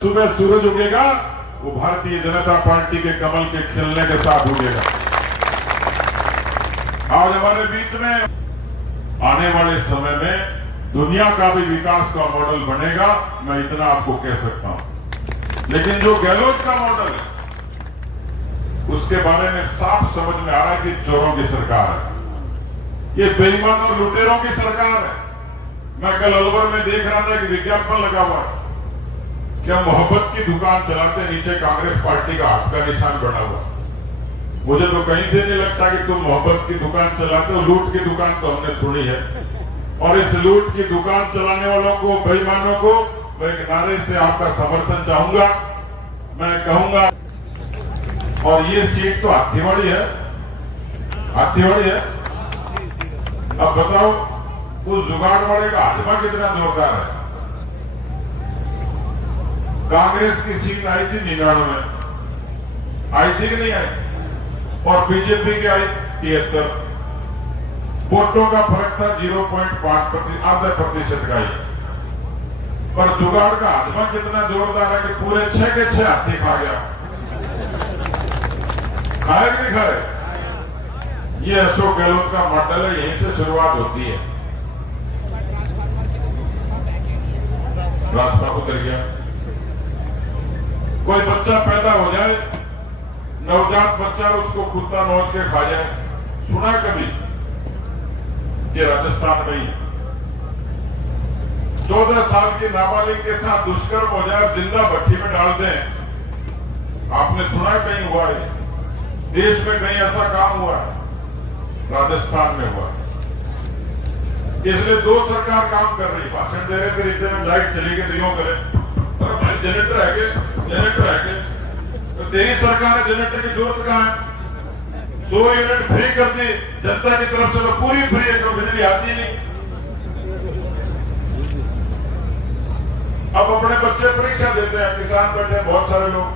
सुबह सूरज उगेगा वो भारतीय जनता पार्टी के कमल के खिलने के साथ उगेगा। आज हमारे बीच में आने वाले समय में दुनिया का भी विकास का मॉडल बनेगा, मैं इतना आपको कह सकता हूं। लेकिन जो गहलोत का मॉडल है उसके बारे में साफ समझ में आ रहा है कि चोरों की सरकार है, ये बेईमान और लुटेरों की सरकार है। मैं कल अलवर में देख रहा था कि विज्ञापन लगा हुआ है, क्या मोहब्बत की दुकान चलाते नीचे कांग्रेस पार्टी का हाथ का निशान बना हुआ। मुझे तो कहीं से नहीं लगता कि तुम मोहब्बत की दुकान चलाते हो, लूट की दुकान तो हमने सुनी है। और इस लूट की दुकान चलाने वालों को, बेईमानों को मैं एक नारे से आपका समर्थन चाहूंगा। मैं कहूंगा, और ये सीट तो हाथीवाड़ी है, हाथीवाड़ी है। अब बताओ उस जुगाड़ वाले का हाजमा कितना जोरदार है। कांग्रेस की सीट आई थी 99, आई थी कि नहीं आई, और बीजेपी की आई 73। वोटों का फर्क था 0.5%, आधा प्रतिशत का ही। पर जुगाड़ का हाजमा कितना जोरदार है कि पूरे 6 के 6 हाथी खा गया। खाए कि नहीं खाए? ये अशोक गहलोत का मॉडल है, यहीं से शुरुआत होती है। रास्ता उतर गया। कोई बच्चा पैदा हो जाए, नवजात बच्चा, उसको कुत्ता नोच के खा जाए, सुना कभी? ये राजस्थान में ही 14 साल की नाबालिग के साथ दुष्कर्म हो जाए, जिंदा भट्टी में डाल दें, आपने सुना कहीं हुआ है? देश में कहीं ऐसा काम हुआ है? राजस्थान में हुआ। इसलिए 2 सरकार काम कर रही, भाषण दे रहे थे, इतने में लाइट चली गई, रियो करे, जनरेटर है के, जनरेटर है के, तो तेरी सरकार है, जनरेटर की जरूरत कहां है? 100 यूनिट फ्री कर दी जनता की तरफ से, तो पूरी फ्री है, तो बिजली आती नहीं। अब अपने बच्चे परीक्षा देते हैं, किसान बैठे बहुत सारे लोग।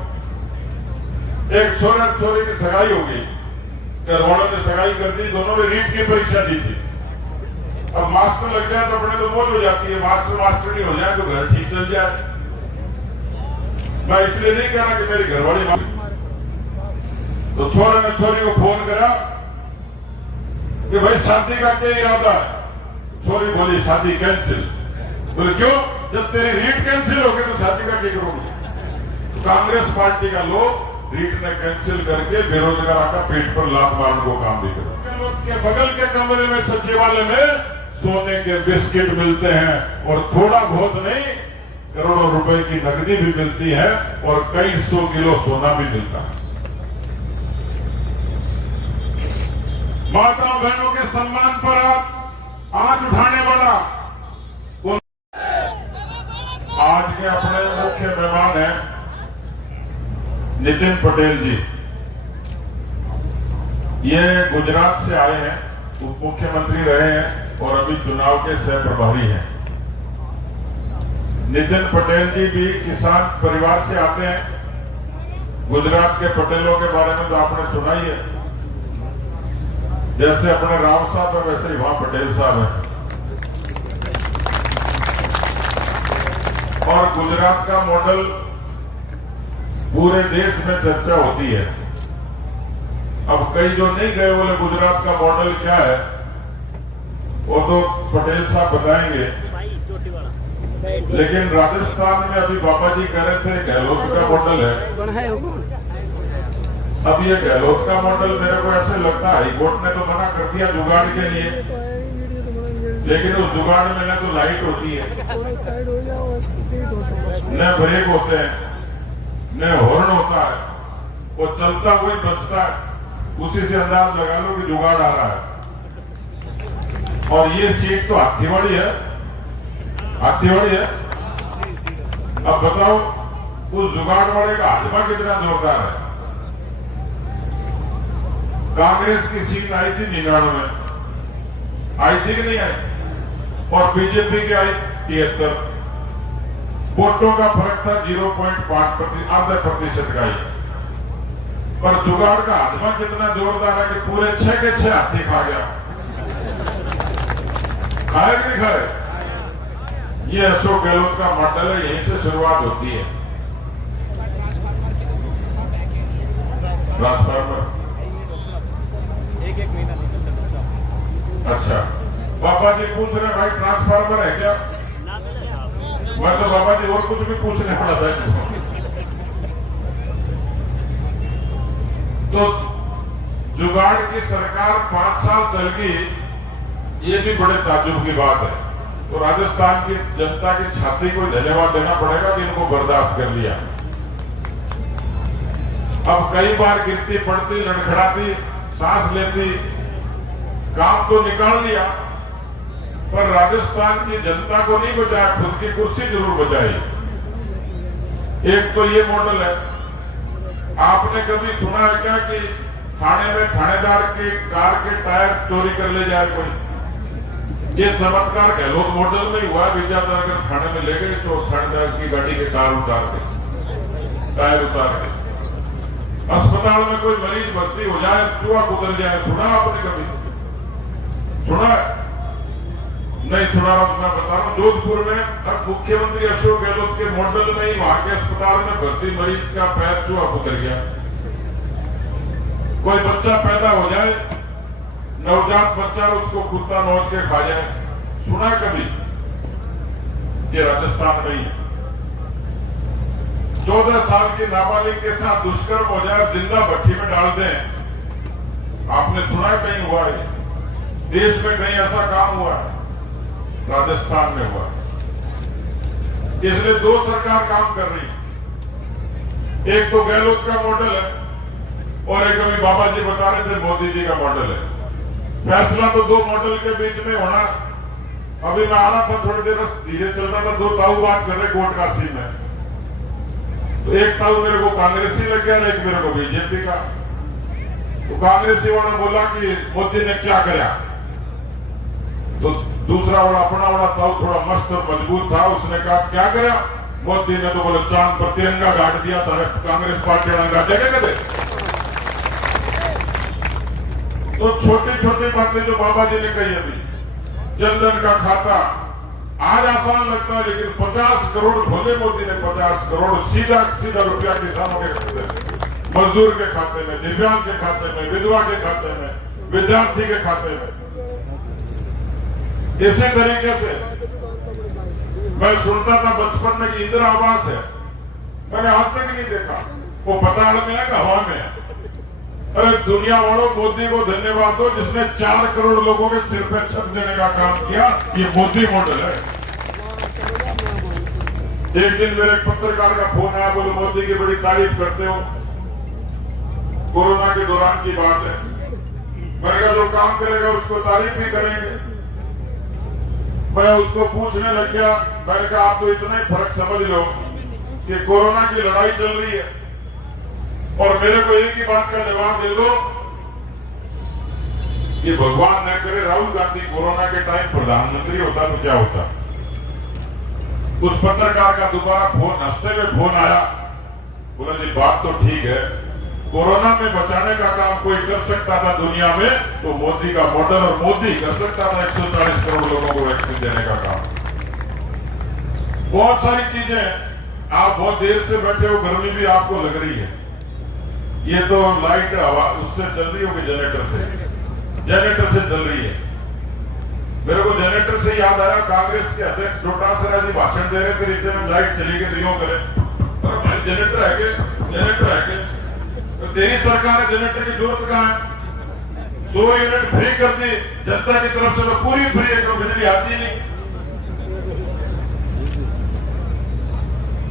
एक छोरा छोरी की सगाई हो गई, घर वालों ने सगाई कर दी, दोनों ने रीट की परीक्षा दी थी। अब मास्टर लग जाए तो अपने तो मौज हो जाती है, मास्टर मास्टर नहीं हो जाए तो घर ठीक चल जाए। मैं इसलिए नहीं कह रहा कि मेरी घरवाली, तो छोरे ने छोरी को फोन करा कि भाई शादी का क्या इरादा है? छोरी बोली शादी कैंसिल। बोले क्यों? जब तेरी रीट कैंसिल हो गई तो शादी का क्या करोगे? कांग्रेस पार्टी का लोग रीट ने कैंसिल करके बेरोजगार का पेट पर लात मारने को काम भी करो। के बगल के कमरे में सचिवालय में सोने के बिस्किट मिलते हैं, और थोड़ा बहुत नहीं, करोड़ों रुपए की नकदी भी मिलती है, और कई 100 किलो सोना भी मिलता है। माताओं बहनों के सम्मान पर आंच उठाने वाला आज के अपने मुख्य मेहमान हैं नितिन पटेल जी। ये गुजरात से आए हैं, उप मुख्यमंत्री रहे हैं और अभी चुनाव के सह प्रभारी हैं। नितिन पटेल जी भी किसान परिवार से आते हैं। गुजरात के पटेलों के बारे में तो आपने सुना ही है, जैसे अपने राव साहब है वैसे ही वहां पटेल साहब है। और गुजरात का मॉडल पूरे देश में चर्चा होती है। अब कई जो नहीं गए बोले गुजरात का मॉडल क्या है, वो तो पटेल साहब बताएंगे। लेकिन राजस्थान में अभी बाबा जी कह रहे थे गहलोत का मॉडल है। अब ये गहलोत का मॉडल मेरे को ऐसे लगता है हाईकोर्ट ने तो मना कर दिया जुगाड़ के लिए, लेकिन उस जुगाड़ में न तो लाइट होती है, न ब्रेक होते हैं, न हॉर्न होता है, वो चलता हुआ बचता है। उसी से अंदाज लगा लो कि जुगाड़ आ रहा है। और ये सीट तो हाथीवाड़ी है, हाथीवाड़ी है। अब बताओ उस जुगाड़ वाले का हाजमा कितना जोरदार है। कांग्रेस की सीट आई थी 99, आई थी कि नहीं आई, और बीजेपी की आई 73। वोटों का फर्क था 0.5%, आधा प्रतिशत का ही। पर जुगाड़ का हाजमा कितना जोरदार है कि पूरे 6 के 6 हाथी खा गया। खाए कि नहीं खाए? ये अशोक गहलोत का मॉडल है, यहीं से शुरुआत होती है। ट्रांसफार्मर? एक महीना निकलता। अच्छा, बाबा जी पूछ रहे भाई ट्रांसफार्मर है क्या? मैं तो बाबा जी और कुछ भी पूछने वाला था। तो जुगाड़ की सरकार 5 साल चल गई, ये भी बड़े ताज्जुब की बात है। तो राजस्थान की जनता की छाती को धन्यवाद देना पड़ेगा कि इनको बर्दाश्त कर लिया। अब कई बार गिरती पड़ती, लड़खड़ाती, सांस लेती, काम तो निकाल लिया, पर राजस्थान की जनता को नहीं बचाया, खुद की कुर्सी जरूर बचाई। एक तो ये मॉडल है। आपने कभी सुना है क्या कि थाने में थानेदार की कार के टायर चोरी कर ले जाए कोई? ये चमत्कार गहलोत मॉडल में ही हुआ। विद्यानगर थाने में ले गए तो थानेदार की गाड़ी के कार उतार के, टायर उतार के। अस्पताल में कोई मरीज भर्ती हो जाए, चूहा कुतर जाए, सुना आपने कभी? सुना? नहीं सुना। मैं बता रहा हूं, जोधपुर में अब मुख्यमंत्री अशोक गहलोत के मॉडल में ही वहां के अस्पताल में भर्ती मरीज का पैर चूहा कुतर गया। कोई बच्चा पैदा हो जाए, नवजात बच्चा, उसको कुत्ता नोच के खा जाए, सुना कभी? ये राजस्थान में ही 14 साल की नाबालिग के साथ दुष्कर्म हो जाए, जिंदा भट्टी में डाल दें। आपने सुना है कहीं हुआ है? देश में कहीं ऐसा काम हुआ है? राजस्थान में हुआ। इसलिए 2 सरकार काम कर रही है। एक तो गहलोत का मॉडल है और एक अभी बाबा जी बता रहे थे मोदी जी का मॉडल है। फैसला तो 2 मॉडल के बीच में होना। अभी मैं आ रहा था, थोड़ी देर धीरे चल रहा था, 2 ताऊ बात कर रहे कोर्ट काशी में। तो एक ताऊ मेरे को कांग्रेसी लग गया, एक मेरे को बीजेपी का। तो कांग्रेसी वाला बोला कि मोदी ने क्या कराया, तो दूसरा वाला अपना वाला ताऊ थोड़ा मस्त और मजबूत था, उसने कहा क्या कराया? मोदी ने तो बोले चांद पर तिरंगा गाड़ दिया था। कांग्रेस पार्टी वाला गाड़ेगा कदे? तो छोटी छोटी बातें जो बाबा जी ने कही अभी, जनधन का खाता आज आसान लगता है, लेकिन 50 करोड़ खोले मोदी ने। 50 करोड़ सीधा सीधा रुपया किसानों के खाते में, मजदूर के खाते में, दिव्यांग के खाते में, विधवा के खाते में, विद्यार्थी के खाते में। इसी तरीके से मैं सुनता था बचपन में कि इंदिरा आवास है, मैंने आज तक नहीं देखा। वो पताल में है कि हवा में है? अरे दुनिया वालों, मोदी को धन्यवाद दो जिसने 4 करोड़ लोगों के सिर पे छत देने का काम किया। ये मोदी मॉडल है। एक दिन मेरे एक पत्रकार का फोन आया, बोले मोदी की बड़ी तारीफ करते हो। कोरोना के दौरान की बात है। मैंने कहा जो काम करेगा उसको तारीफ भी करेंगे। मैं उसको पूछने लग गया, मैंने कहा आप तो इतना ही फर्क समझ लो कि कोरोना की लड़ाई चल रही है और मेरे को एक ही बात का जवाब दे दो कि भगवान न करे राहुल गांधी कोरोना के टाइम प्रधानमंत्री होता तो क्या होता। उस पत्रकार का दोबारा फोन, हंसते हुए फोन आया, बोला जी बात तो ठीक है, कोरोना में बचाने का काम कोई कर सकता था दुनिया में तो मोदी का मॉडल, और मोदी कर सकता था 140 करोड़ लोगों को वैक्सीन देने का काम। बहुत सारी चीजें। आप बहुत देर से बैठे हो, गर्मी भी आपको लग रही है। ये तो लाइट हवा उससे चल रही होगी, जनरेटर से चल रही है। मेरे को जनरेटर से याद आया, कांग्रेस के अध्यक्ष डोटासरा जी भाषण दे रहे थे, इतने में लाइट चली गई, तो यूं करें जनरेटर है के, जनरेटर है के? तो तेरी सरकार है, जनरेटर की जरूरत कहां है? 100 यूनिट फ्री कर दी जनता की तरफ से, तो पूरी फ्री है, तो बिजली आती नहीं।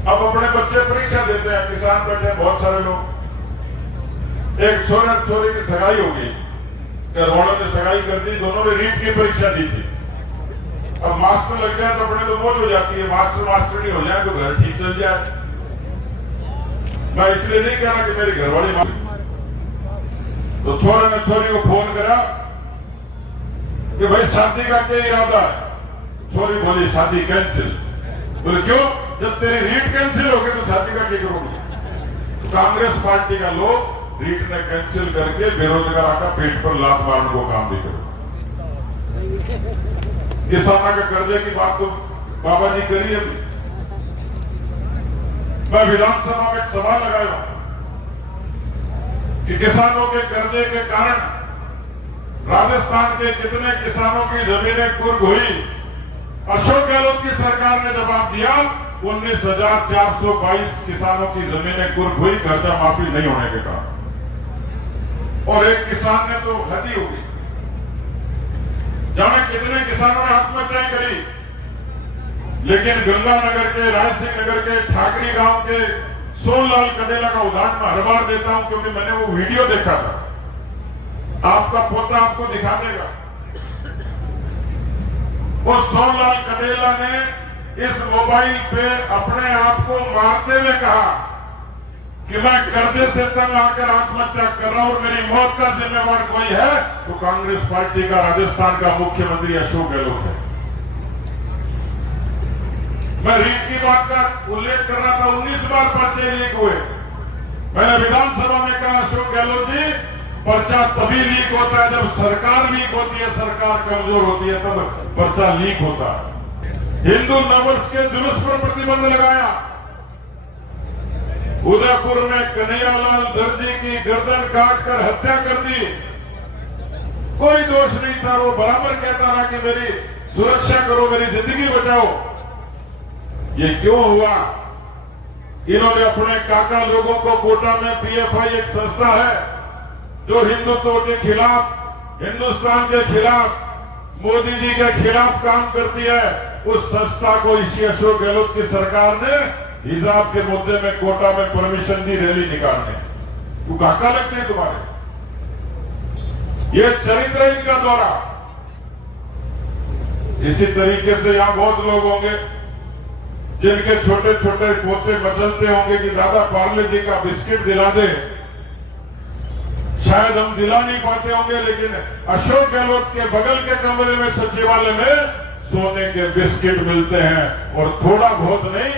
अब अपने बच्चे परीक्षा देते हैं, किसान बैठे हैं बहुत सारे लोग। एक छोरा छोरी की सगाई होगी, घर वालों ने सगाई कर दी, दोनों ने रीट की परीक्षा दी थी। अब मास्टर लग जाए तो अपने तो मौज हो जाती है, मास्टर मास्टर नहीं हो जाए तो घर ठीक चल जाए। मैं इसलिए नहीं कह रहा कि मेरी घरवाली, तो छोरे ने छोरी को फोन करा कि भाई शादी का क्या इरादा है? छोरी बोली शादी कैंसिल। बोले क्यों? जब तेरी रीट कैंसिल हो गई तो शादी का क्या करोगे? तो कांग्रेस पार्टी का लोग रीट ने कैंसिल करके बेरोजगार का पेट पर लात मारने को काम भी करो। किसानों के कर्जे की बात तो बाबा जी करिए। मैं विधानसभा में एक सवाल लगाया, कि किसानों के कर्जे के कारण राजस्थान के कितने किसानों की जमीनें कुर्क हुई। अशोक गहलोत की सरकार ने जवाब दिया, 19,422 किसानों की जमीनें कुर्क हुई कर्जा माफी नहीं होने के कारण। और एक किसान ने तो हद ही हो गई, जाने कितने किसानों ने आत्महत्याएं करी। लेकिन गंगानगर के, रायसिंह नगर के, ठाकरी गांव के सोनलाल कडेला का उदाहरण मैं हर बार देता हूं, क्योंकि मैंने वो वीडियो देखा था। आपका पोता आपको दिखा देगा। वो सोनलाल कडेला ने इस मोबाइल पे अपने आप को मारते हुए कहा कि मैं कर्जे से तंग आकर आत्महत्या कर रहा हूं और मेरी मौत का जिम्मेवार कोई है तो कांग्रेस पार्टी का राजस्थान का मुख्यमंत्री अशोक गहलोत है। मैं लीक की बात का उल्लेख कर रहा था, 19 बार पर्चे लीक हुए। मैंने विधानसभा में कहा, अशोक गहलोत जी, पर्चा तभी लीक होता है जब सरकार वीक होती है, सरकार कमजोर होती है, तब पर्चा लीक होता है। हिंदू नववर्ष के जुलूस पर प्रतिबंध लगाया। उदयपुर में कन्हैयालाल दर्जी की गर्दन काटकर हत्या कर दी। कोई दोष नहीं था, वो बराबर कहता रहा कि मेरी सुरक्षा करो, मेरी जिंदगी बचाओ। ये क्यों हुआ? इन्होंने अपने काका लोगों को कोटा में, पीएफआई एक संस्था है जो हिंदुत्व के खिलाफ, हिंदुस्तान के खिलाफ, मोदी जी के खिलाफ काम करती है, उस संस्था को इसी अशोक गहलोत की सरकार ने हिजाब के मुद्दे में कोटा में परमिशन दी रैली निकालने। वो काका लगते हैं तुम्हारे? ये चरित्र है इनका दौरा। इसी तरीके से यहां बहुत लोग होंगे जिनके छोटे छोटे पोते मचलते होंगे कि दादा पार्ले जी का बिस्किट दिला दे। शायद हम दिला नहीं पाते होंगे, लेकिन अशोक गहलोत के बगल के कमरे में सचिवालय में सोने के बिस्किट मिलते हैं और थोड़ा बहुत नहीं,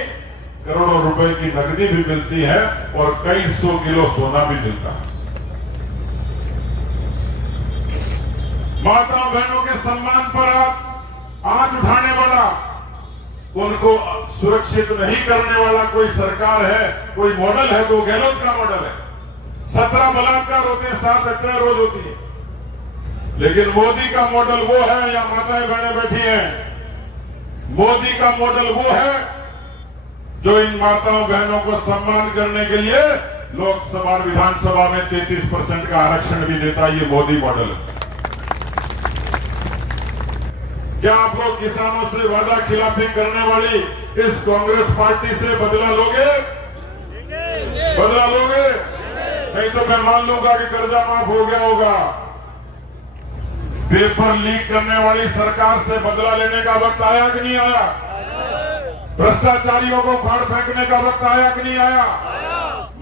करोड़ों रुपए की नकदी भी मिलती है और कई 100 किलो सोना भी मिलता है। माताओं बहनों के सम्मान पर आप आंच उठाने वाला, उनको सुरक्षित नहीं करने वाला कोई सरकार है, कोई मॉडल है तो गहलोत का मॉडल है। 17 बलात्कार होते हैं, 7 हत्याएं रोज होती है। लेकिन मोदी का मॉडल वो है, या माताएं बहनें बैठी हैं, मोदी का मॉडल वो है जो इन माताओं बहनों को सम्मान करने के लिए लोकसभा और विधानसभा में 33% का आरक्षण भी देता है। ये मोदी मॉडल है। क्या आप लोग किसानों से वादा खिलाफी करने वाली इस कांग्रेस पार्टी से बदला लोगे? बदला लोगे? नहीं तो मैं मान लूंगा कि कर्जा माफ हो गया होगा। पेपर लीक करने वाली सरकार से बदला लेने का वक्त आया कि नहीं आया? भ्रष्टाचारियों को फाड़ फेंकने का वक्त आया कि नहीं आया?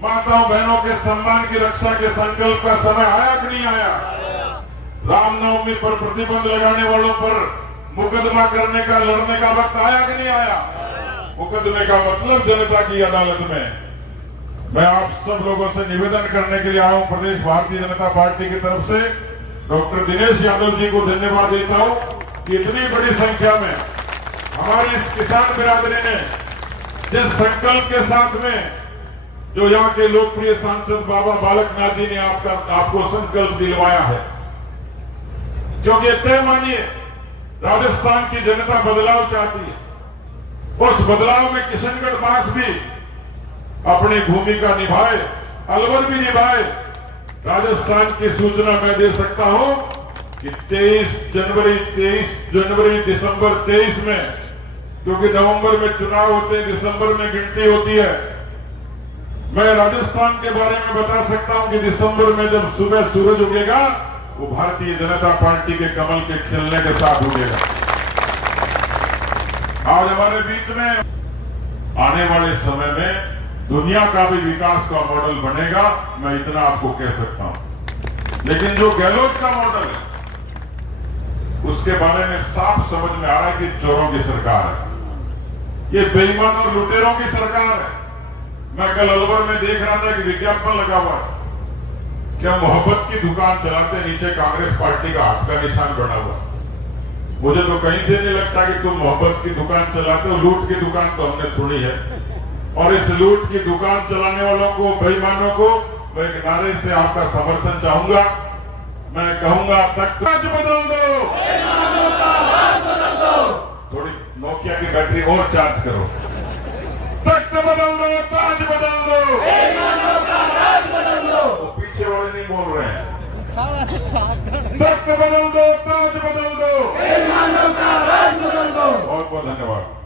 माताओं बहनों के सम्मान की रक्षा के संकल्प का समय आया कि नहीं आया? रामनवमी पर प्रतिबंध लगाने वालों पर मुकदमा करने का, लड़ने का वक्त आया कि नहीं आया? मुकदमे का मतलब जनता की अदालत में। मैं आप सब लोगों से निवेदन करने के लिए आया हूं, प्रदेश भारतीय जनता पार्टी की तरफ से डॉक्टर दिनेश यादव जी को धन्यवाद देता हूं कि इतनी बड़ी संख्या में हमारी इस किसान बिरादरी ने जिस संकल्प के साथ में, जो यहाँ के लोकप्रिय सांसद बाबा बालकनाथ जी ने आपको संकल्प दिलवाया है, क्योंकि तय मानिए राजस्थान की जनता बदलाव चाहती है। उस बदलाव में किशनगढ़ बास भी अपनी भूमिका निभाए, अलवर भी निभाए। राजस्थान की सूचना मैं दे सकता हूं कि 23 जनवरी दिसंबर 23 में, क्योंकि नवंबर में चुनाव होते हैं, दिसंबर में गिनती होती है, मैं राजस्थान के बारे में बता सकता हूं कि दिसंबर में जब सुबह सूरज उगेगा, वो भारतीय जनता पार्टी के कमल के खिलने के साथ उगेगा। आज हमारे बीच में आने वाले समय में दुनिया का भी विकास का मॉडल बनेगा, मैं इतना आपको कह सकता हूं। लेकिन जो गहलोत का मॉडल है, उसके बारे में साफ समझ में आ रहा है कि चोरों की सरकार है, ये बेईमान और लुटेरों की सरकार है। मैं कल अलवर में देख रहा था कि विज्ञापन लगा हुआ है, क्या मोहब्बत की दुकान चलाते, नीचे कांग्रेस पार्टी का हाथ का निशान बना हुआ। मुझे तो कहीं से नहीं लगता कि तुम मोहब्बत की दुकान चलाते हो, लूट की दुकान तो हमने सुनी है। और इस लूट की दुकान चलाने वालों को, बेईमानों को तो एक नारे से आपका समर्थन चाहूंगा। मैं कहूंगा ताज बदल दो, थोड़ी नोकिया की बैटरी और चार्ज करो। तख्त बदल दो, ताज बदल दो, वो पीछे वाले नहीं बोल रहे हैं। तख्त बदल दो, ताज बदल दो, बहुत बहुत धन्यवाद।